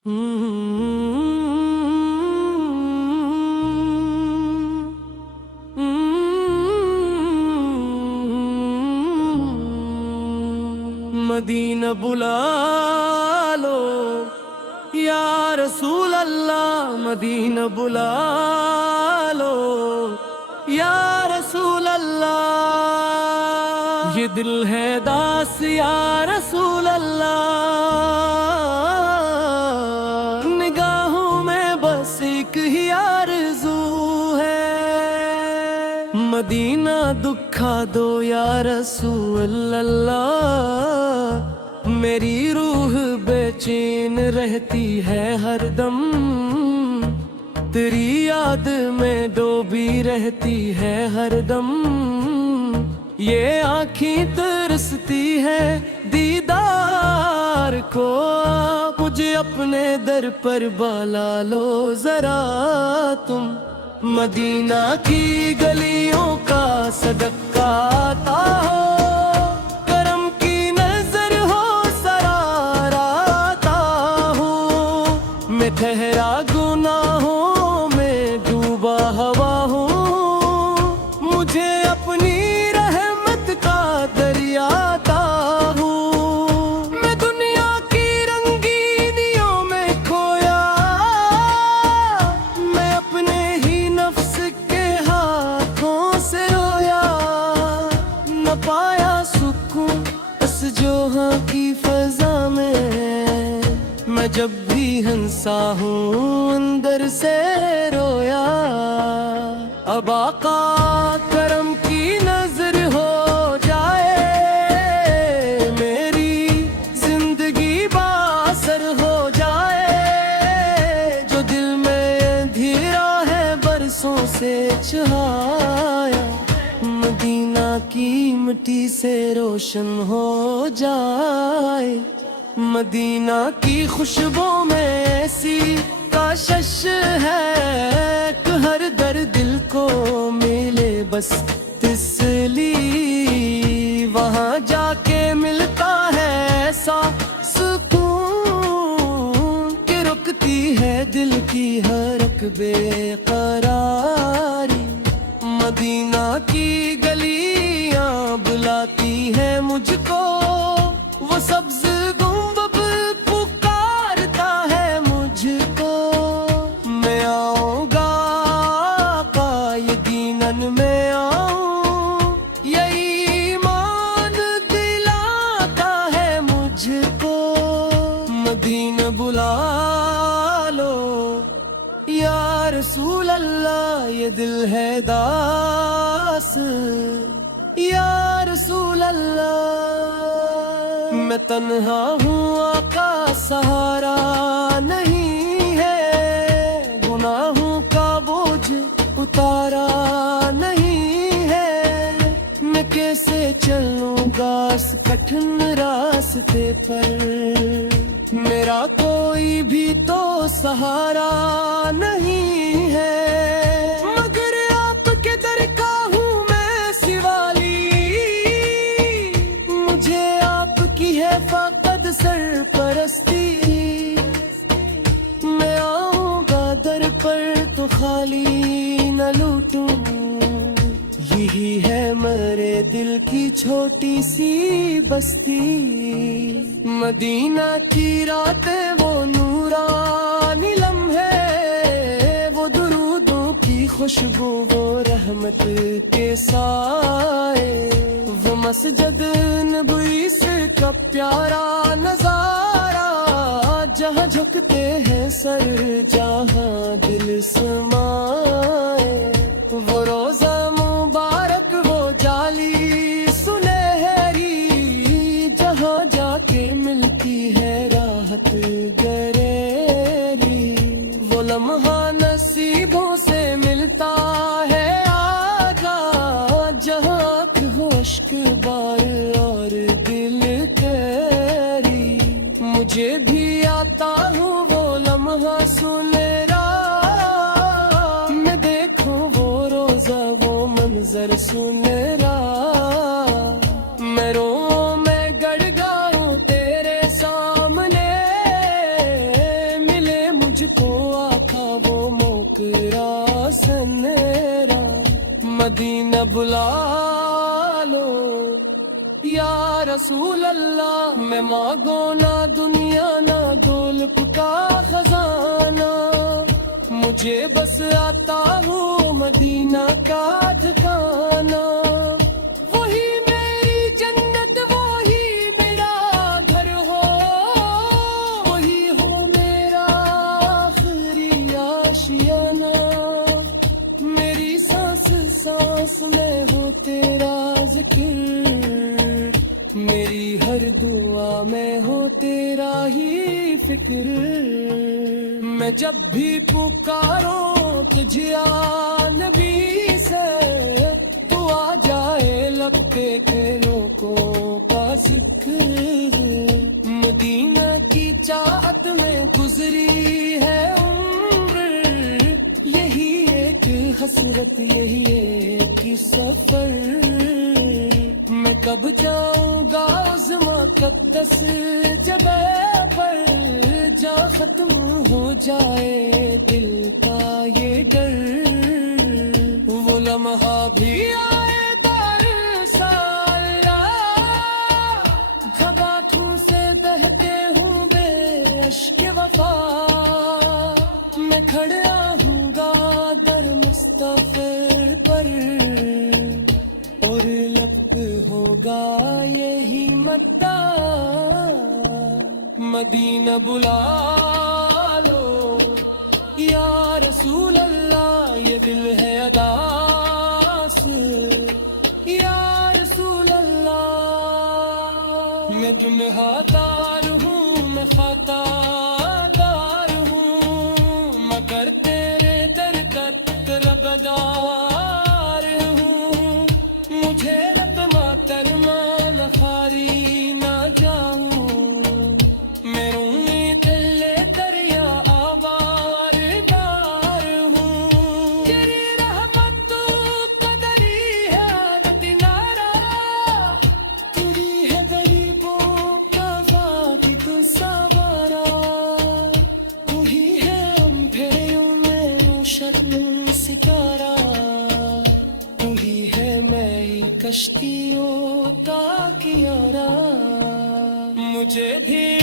مدینہ بلا لو یا رسول اللہ، مدینہ بلا لو یا رسول اللہ، یہ دل ہے داس یا رسول اللہ، نگاہوں میں بس ایک ہی آرزو ہے، مدینہ دکھا دو یا رسول اللہ، میری روح بے چین رہتی ہے ہر دم، تیری یاد میں ڈوبی رہتی ہے ہر دم، یہ آنکھیں ترستی ہے دیدار کو، مجھے اپنے در پر بلا لو ذرا تم، مدینہ کی گلیوں کا صدقہ آتا ہو، کرم کی نظر ہو سراراتا ہوں، میں ٹھہرا گناہوں میں ڈوبا ہوا ہوں، مجھے اپنی رحمت کا دریا آتا ہوں، میں دنیا کی رنگینیوں میں کھویا، میں اپنے ہی نفس کے ہاتھوں سے رویا، نہ پایا سکون بس جوہاں کی فضا میں جب بھی ہنسا ہوں اندر سے رویا، اب آقا کرم کی نظر ہو جائے، میری زندگی باثر ہو جائے، جو دل میں دھیرا ہے برسوں سے چھایا، مدینہ کی مٹی سے روشن ہو جائے، مدینہ کی خوشبو میں ایسی کاشش ہے کہ ہر در دل کو ملے بس تسلی، وہاں جا کے ملتا ہے ایسا سکون کہ رکتی ہے دل کی حرک بے قراری، مدینہ کی گلیاں بلاتی ہے مجھ کو، وہ سبز گنبد پکارتا ہے مجھ کو، میں آؤں گا آقا یقیناً میں آؤں، یہی ایمان دلاتا ہے مجھ کو، مدینہ بلا لو یا رسول اللہ، یہ دل ہے داس یا رسول اللہ، میں تنہا ہوں آقا سہارا نہیں ہے، گناہوں کا بوجھ اتارا نہیں ہے، میں کیسے چلوں گا اس کٹھن راستے پر، میرا کوئی بھی تو سہارا نہیں ہے، مگر آپ کے در کا ہوں میں سوالی، مجھے آپ کی ہے فقط سرپرستی، میں آؤں گا در پر تو خالی نہ لوٹوں، یہی ہے میرے دل کی چھوٹی سی بستی، مدینہ کی راتیں وہ نورانی لمحے، وہ درودوں کی خوشبو، وہ رحمت کے سائے، وہ مسجد نبوی سے کا پیارا نظارہ، جہاں جھکتے ہیں سر جہاں دل سمائے، وہ روزہ مبارک وہ جالی سنہری، جہاں جا کے ملتی ہے راحت گریری، وہ لمحہ نصیبوں سے ملتا ہے آگا، جہاں ہو اشک بار اور دل تیری، مجھے بھی آتا ہوں وہ لمحہ سنہرا، میں دیکھوں وہ روزہ وہ منظر سنہرا، میں روؤں میں گڑ گاؤں تیرے سامنے، کو آقا وہ موکرا سنیرا مدینہ بلا لو یا رسول اللہ میں مانگو نہ دنیا نہ دولت کا خزانہ مجھے بس آتا ہو مدینہ کا ٹھکانہ وہی میری جنت وہی میرا گھر ہو وہی ہو میرا آخری آشیانہ میری سانس سانس میں ہو تیرا ذکر میری ہر دعا میں ہو تیرا ہی فکر میں جب بھی پکاروں تجھے نبی سے تو آ جائے لب پہ تیروں کو کا ذکر مدینہ کی چاہت میں گزری ہے عمر یہی ایک حسرت یہی ایک سفر میں کب جاؤں گا اس مقدس جگہ پر جہاں ختم ہو جائے دل کا یہ ڈر وہ لمحہ بھی آئے در سالہ گھباٹھوں سے بہتے ہوں بے اشک وفا میں کھڑا ہوں گا در مستغفر پر اور لب ہوگا یہی مدہ مدینہ بلا لو یا رسول اللہ یہ دل ہے اداس یا رسول اللہ میں گنہا دار ہوں میں خطا دار ہوں مگر تیرے در تک ربدار ہوں مجھے رب محترمہ نہ خاری نہ جاؤں میں روئی دل دریا آوار دار ہوں تیری رحمت تو قدری ہے کنارہ تیری ہے غریبوں کا باقی تو سوارا وہی ہے اندھیروں میں روشن ستارہ وہی ہے میں کشتیوں کا کنارہ مجھے بھی